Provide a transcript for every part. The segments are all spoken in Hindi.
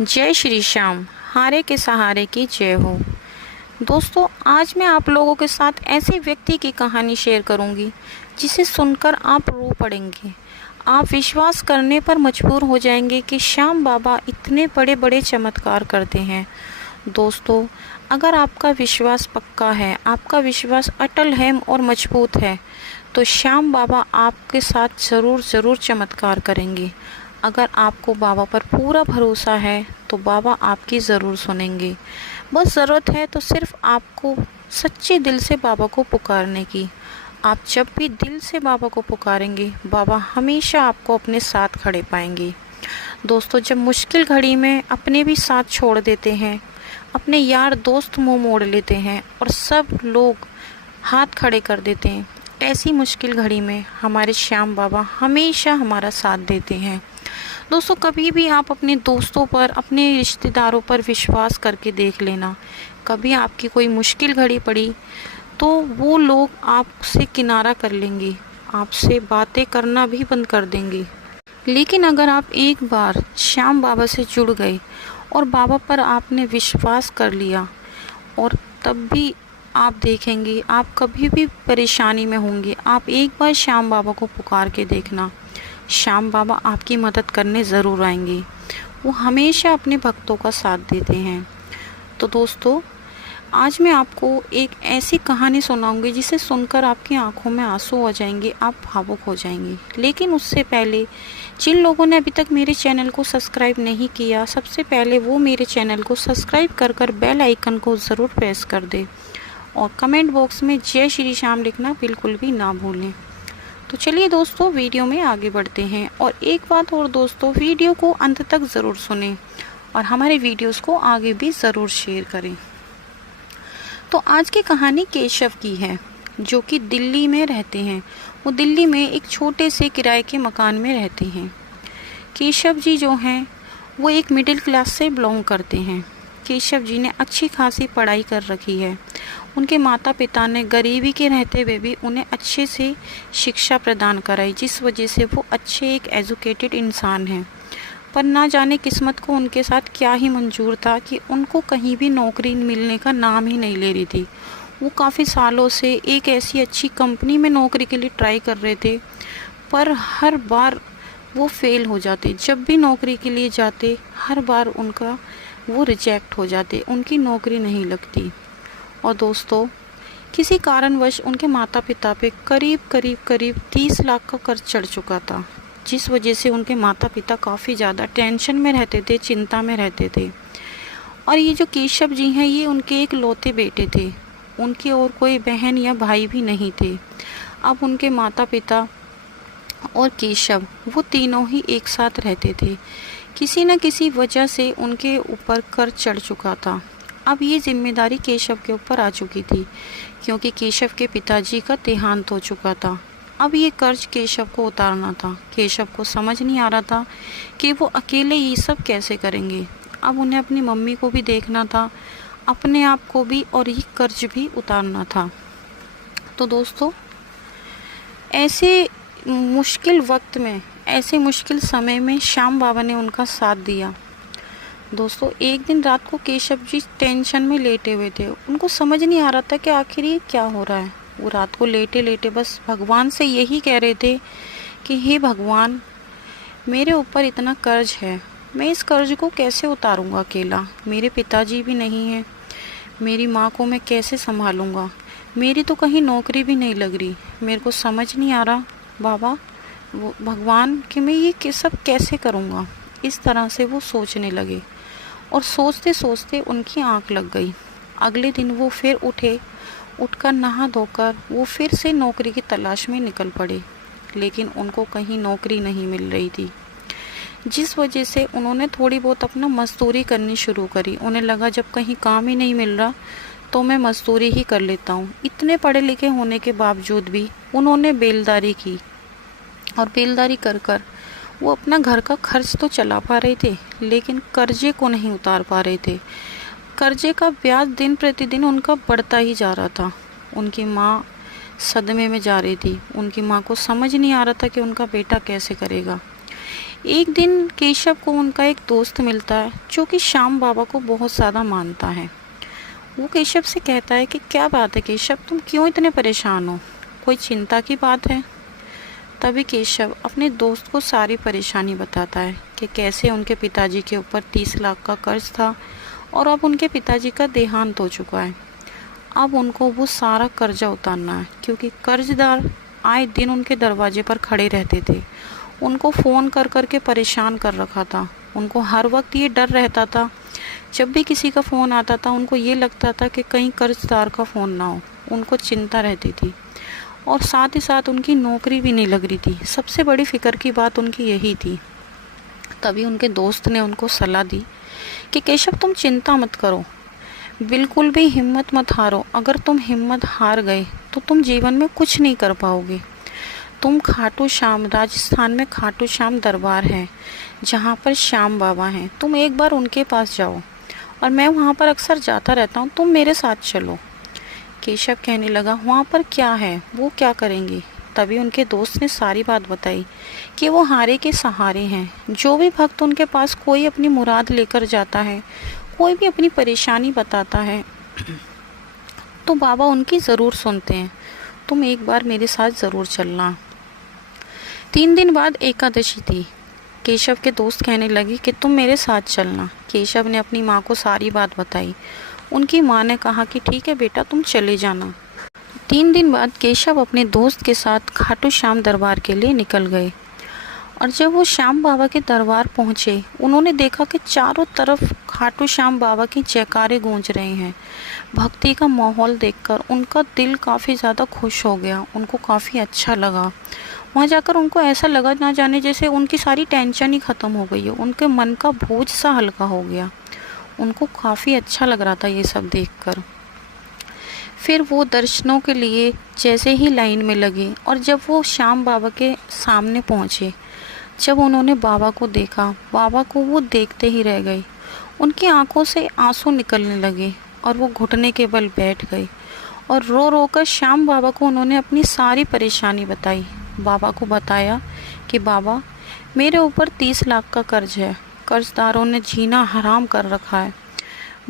जय श्री श्याम, हारे के सहारे की जय हो। दोस्तों, आज मैं आप लोगों के साथ ऐसे व्यक्ति की कहानी शेयर करूंगी जिसे सुनकर आप रो पड़ेंगे। आप विश्वास करने पर मजबूर हो जाएंगे कि श्याम बाबा इतने बड़े बड़े चमत्कार करते हैं। दोस्तों, अगर आपका विश्वास पक्का है, आपका विश्वास अटल है और मजबूत है, तो श्याम बाबा आपके साथ ज़रूर चमत्कार करेंगे। अगर आपको बाबा पर पूरा भरोसा है तो बाबा आपकी ज़रूर सुनेंगे। बस ज़रूरत है तो सिर्फ आपको सच्चे दिल से बाबा को पुकारने की। आप जब भी दिल से बाबा को पुकारेंगे, बाबा हमेशा आपको अपने साथ खड़े पाएंगे। दोस्तों, जब मुश्किल घड़ी में अपने भी साथ छोड़ देते हैं, अपने यार दोस्त मुंह मोड़ लेते हैं और सब लोग हाथ खड़े कर देते हैं, ऐसी मुश्किल घड़ी में हमारे श्याम बाबा हमेशा हमारा साथ देते हैं। दोस्तों, कभी भी आप अपने दोस्तों पर, अपने रिश्तेदारों पर विश्वास करके देख लेना। कभी आपकी कोई मुश्किल घड़ी पड़ी तो वो लोग आपसे किनारा कर लेंगे, आपसे बातें करना भी बंद कर देंगे। लेकिन अगर आप एक बार श्याम बाबा से जुड़ गए और बाबा पर आपने विश्वास कर लिया, और तब भी आप देखेंगे, आप कभी भी परेशानी में होंगे, आप एक बार श्याम बाबा को पुकार के देखना, श्याम बाबा आपकी मदद करने ज़रूर आएंगे। वो हमेशा अपने भक्तों का साथ देते हैं। तो दोस्तों, आज मैं आपको एक ऐसी कहानी सुनाऊंगी जिसे सुनकर आपकी आंखों में आंसू आ जाएंगे, आप भावुक हो जाएंगे। लेकिन उससे पहले जिन लोगों ने अभी तक मेरे चैनल को सब्सक्राइब नहीं किया, सबसे पहले वो मेरे चैनल को सब्सक्राइब कर बेल आइकन को ज़रूर प्रेस कर दे और कमेंट बॉक्स में जय श्री श्याम लिखना बिल्कुल भी ना भूलें। तो चलिए दोस्तों, वीडियो में आगे बढ़ते हैं। और एक बात और दोस्तों, वीडियो को अंत तक ज़रूर सुनें और हमारे वीडियोस को आगे भी ज़रूर शेयर करें। तो आज की कहानी केशव की है, जो कि दिल्ली में रहते हैं। वो दिल्ली में एक छोटे से किराए के मकान में रहते हैं। केशव जी जो हैं वो एक मिडिल क्लास से बिलोंग करते हैं। केशव जी ने अच्छी खासी पढ़ाई कर रखी है। उनके माता पिता ने गरीबी के रहते हुए भी उन्हें अच्छे से शिक्षा प्रदान कराई, जिस वजह से वो अच्छे एक एजुकेटेड इंसान हैं। पर ना जाने किस्मत को उनके साथ क्या ही मंजूर था कि उनको कहीं भी नौकरी मिलने का नाम ही नहीं ले रही थी। वो काफ़ी सालों से एक ऐसी अच्छी कंपनी में नौकरी के लिए ट्राई कर रहे थे, पर हर बार वो फेल हो जाते। जब भी नौकरी के लिए जाते, हर बार उनका वो रिजेक्ट हो जाते, उनकी नौकरी नहीं लगती। और दोस्तों, किसी कारणवश उनके माता पिता पे करीब 30 लाख का कर्ज चढ़ चुका था, जिस वजह से उनके माता पिता काफ़ी ज़्यादा टेंशन में रहते थे, चिंता में रहते थे। और ये जो केशव जी हैं, ये उनके एक लौते बेटे थे। उनकी और कोई बहन या भाई भी नहीं थे। अब उनके माता पिता और केशव, वो तीनों ही एक साथ रहते थे। किसी न किसी वजह से उनके ऊपर कर्ज चढ़ चुका था। अब ये जिम्मेदारी केशव के ऊपर आ चुकी थी, क्योंकि केशव के पिताजी का देहांत हो चुका था। अब ये कर्ज केशव को उतारना था। केशव को समझ नहीं आ रहा था कि वो अकेले ये सब कैसे करेंगे। अब उन्हें अपनी मम्मी को भी देखना था, अपने आप को भी, और ये कर्ज भी उतारना था। तो दोस्तों, ऐसे मुश्किल वक्त में, ऐसे मुश्किल समय में श्याम बाबा ने उनका साथ दिया। दोस्तों, एक दिन रात को केशव जी टेंशन में लेटे हुए थे। उनको समझ नहीं आ रहा था कि आखिर ये क्या हो रहा है। वो रात को लेटे लेटे बस भगवान से यही कह रहे थे कि हे भगवान, मेरे ऊपर इतना कर्ज है, मैं इस कर्ज को कैसे उतारूंगा अकेला। मेरे पिताजी भी नहीं हैं, मेरी माँ को मैं कैसे संभालूंगा, मेरी तो कहीं नौकरी भी नहीं लग रही। मेरे को समझ नहीं आ रहा बाबा, वो भगवान, कि मैं ये सब कैसे करूँगा। इस तरह से वो सोचने लगे और सोचते सोचते उनकी आंख लग गई। अगले दिन वो फिर उठकर नहा धोकर वो फिर से नौकरी की तलाश में निकल पड़े। लेकिन उनको कहीं नौकरी नहीं मिल रही थी, जिस वजह से उन्होंने थोड़ी बहुत अपना मजदूरी करनी शुरू करी। उन्हें लगा जब कहीं काम ही नहीं मिल रहा तो मैं मजदूरी ही कर लेता हूँ। इतने पढ़े लिखे होने के बावजूद भी उन्होंने बेलदारी की, और बेलदारी कर कर वो अपना घर का खर्च तो चला पा रहे थे, लेकिन कर्जे को नहीं उतार पा रहे थे। कर्जे का ब्याज दिन प्रतिदिन उनका बढ़ता ही जा रहा था। उनकी माँ सदमे में जा रही थी। उनकी माँ को समझ नहीं आ रहा था कि उनका बेटा कैसे करेगा। एक दिन केशव को उनका एक दोस्त मिलता है जो कि श्याम बाबा को बहुत ज़्यादा मानता है। वो केशव से कहता है कि क्या बात है केशव, तुम क्यों इतने परेशान हो, कोई चिंता की बात है? तभी केशव अपने दोस्त को सारी परेशानी बताता है कि कैसे उनके पिताजी के ऊपर 30 लाख का कर्ज था और अब उनके पिताजी का देहांत हो चुका है। अब उनको वो सारा कर्जा उतारना है क्योंकि कर्जदार आए दिन उनके दरवाजे पर खड़े रहते थे, उनको फ़ोन कर कर के परेशान कर रखा था। उनको हर वक्त ये डर रहता था, जब भी किसी का फ़ोन आता था उनको ये लगता था कि कहीं कर्जदार का फ़ोन ना हो, उनको चिंता रहती थी। और साथ ही साथ उनकी नौकरी भी नहीं लग रही थी, सबसे बड़ी फ़िक्र की बात उनकी यही थी। तभी उनके दोस्त ने उनको सलाह दी कि केशव तुम चिंता मत करो, बिल्कुल भी हिम्मत मत हारो। अगर तुम हिम्मत हार गए तो तुम जीवन में कुछ नहीं कर पाओगे। तुम खाटू श्याम, राजस्थान में खाटू श्याम दरबार है जहाँ पर श्याम बाबा हैं, तुम एक बार उनके पास जाओ और मैं वहाँ पर अक्सर जाता रहता हूँ, तुम मेरे साथ चलो। केशव कहने लगा वहाँ पर क्या है, वो क्या करेंगे? तभी उनके दोस्त ने सारी बात बताई कि वो हारे के सहारे हैं। जो भी भक्त उनके पास कोई अपनी मुराद लेकर जाता है, कोई भी अपनी परेशानी बताता है तो बाबा उनकी ज़रूर सुनते हैं। तुम एक बार मेरे साथ ज़रूर चलना। 3 दिन बाद एकादशी थी। केशव के दोस्त कहने लगे कि तुम मेरे साथ चलना। केशव ने अपनी माँ को सारी बात बताई। उनकी माँ ने कहा कि ठीक है बेटा, तुम चले जाना। 3 दिन बाद केशव अपने दोस्त के साथ खाटू श्याम दरबार के लिए निकल गए और जब वो श्याम बाबा के दरबार पहुँचे, उन्होंने देखा कि चारों तरफ खाटू श्याम बाबा की जयकारे गूंज रहे हैं। भक्ति का माहौल देखकर उनका दिल काफ़ी ज़्यादा खुश हो गया, उनको काफ़ी अच्छा लगा। वहाँ जाकर उनको ऐसा लगा ना जाने जैसे उनकी सारी टेंशन ही ख़त्म हो गई है, उनके मन का बोझ सा हल्का हो गया। उनको काफ़ी अच्छा लग रहा था ये सब देखकर। फिर वो दर्शनों के लिए जैसे ही लाइन में लगे और जब वो श्याम बाबा के सामने पहुँचे, जब उन्होंने बाबा को देखा, बाबा को वो देखते ही रह गए। उनकी आंखों से आंसू निकलने लगे और वो घुटने के बल बैठ गए और रो रो कर श्याम बाबा को उन्होंने अपनी सारी परेशानी बताई। बाबा को बताया कि बाबा, मेरे ऊपर 30 लाख का कर्ज है, कर्जदारों ने जीना हराम कर रखा है।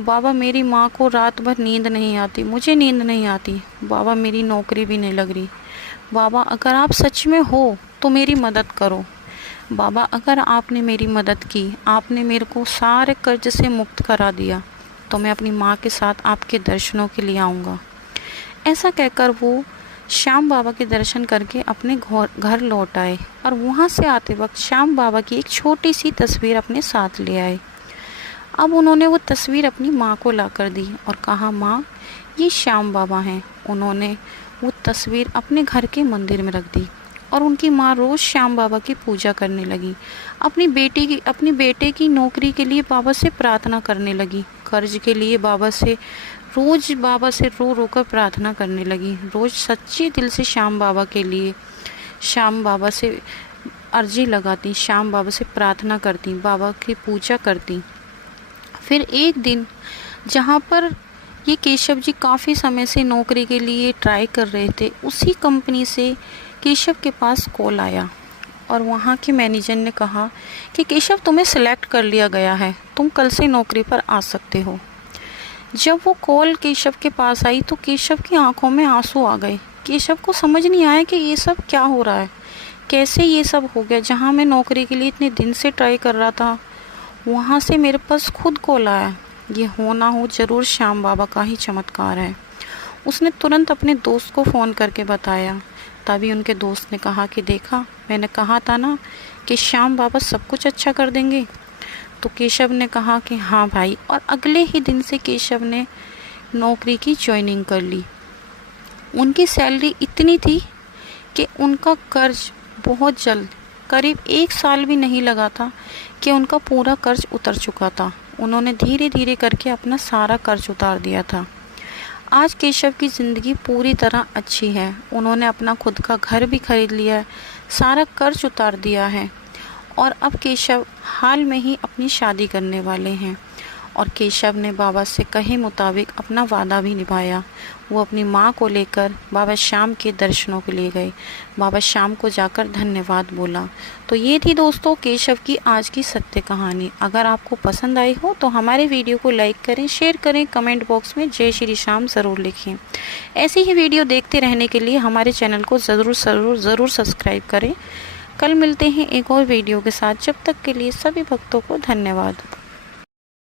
बाबा, मेरी माँ को रात भर नींद नहीं आती, मुझे नींद नहीं आती। बाबा, मेरी नौकरी भी नहीं लग रही। बाबा, अगर आप सच में हो तो मेरी मदद करो। बाबा, अगर आपने मेरी मदद की, आपने मेरे को सारे कर्ज से मुक्त करा दिया, तो मैं अपनी माँ के साथ आपके दर्शनों के लिए आऊँगा। ऐसा कहकर वो श्याम बाबा के दर्शन करके अपने घर लौट आए और वहाँ से आते वक्त श्याम बाबा की एक छोटी सी तस्वीर अपने साथ ले आए। अब उन्होंने वो तस्वीर अपनी माँ को ला कर दी और कहा, माँ, ये श्याम बाबा हैं। उन्होंने वो तस्वीर अपने घर के मंदिर में रख दी और उनकी माँ रोज़ श्याम बाबा की पूजा करने लगी। अपनी बेटे की नौकरी के लिए बाबा से प्रार्थना करने लगी। कर्ज के लिए बाबा से रो रो कर प्रार्थना करने लगी। रोज़ सच्चे दिल से श्याम बाबा के लिए श्याम बाबा से अर्जी लगाती, श्याम बाबा से प्रार्थना करती, बाबा की पूजा करती। फिर एक दिन जहाँ पर ये केशव जी काफ़ी समय से नौकरी के लिए ट्राई कर रहे थे, उसी कंपनी से केशव के पास कॉल आया और वहाँ के मैनेजर ने कहा कि केशव, तुम्हें सिलेक्ट कर लिया गया है, तुम कल से नौकरी पर आ सकते हो। जब वो कॉल केशव के पास आई तो केशव की आंखों में आंसू आ गए। केशव को समझ नहीं आया कि ये सब क्या हो रहा है, कैसे ये सब हो गया। जहाँ मैं नौकरी के लिए इतने दिन से ट्राई कर रहा था, वहाँ से मेरे पास खुद कॉल आया। ये हो ना हो ज़रूर श्याम बाबा का ही चमत्कार है। उसने तुरंत अपने दोस्त को फ़ोन करके बताया। तभी उनके दोस्त ने कहा कि देखा, मैंने कहा था ना कि श्याम बाबा सब कुछ अच्छा कर देंगे। तो केशव ने कहा कि हाँ भाई, और अगले ही दिन से केशव ने नौकरी की ज्वाइनिंग कर ली। उनकी सैलरी इतनी थी कि उनका कर्ज बहुत जल्द, करीब 1 साल भी नहीं लगा था कि उनका पूरा कर्ज उतर चुका था। उन्होंने धीरे धीरे करके अपना सारा कर्ज उतार दिया था। आज केशव की ज़िंदगी पूरी तरह अच्छी है। उन्होंने अपना खुद का घर भी खरीद लिया है, सारा कर्ज उतार दिया है और अब केशव हाल में ही अपनी शादी करने वाले हैं और केशव ने बाबा से कहे मुताबिक अपना वादा भी निभाया। वो अपनी माँ को लेकर बाबा श्याम के दर्शनों के लिए गए। बाबा श्याम को जाकर धन्यवाद बोला। तो ये थी दोस्तों केशव की आज की सत्य कहानी। अगर आपको पसंद आई हो तो हमारे वीडियो को लाइक करें, शेयर करें, कमेंट बॉक्स में जय श्री श्याम ज़रूर लिखें। ऐसी ही वीडियो देखते रहने के लिए हमारे चैनल को ज़रूर सब्सक्राइब करें। कल मिलते हैं एक और वीडियो के साथ। जब तक के लिए सभी भक्तों को धन्यवाद।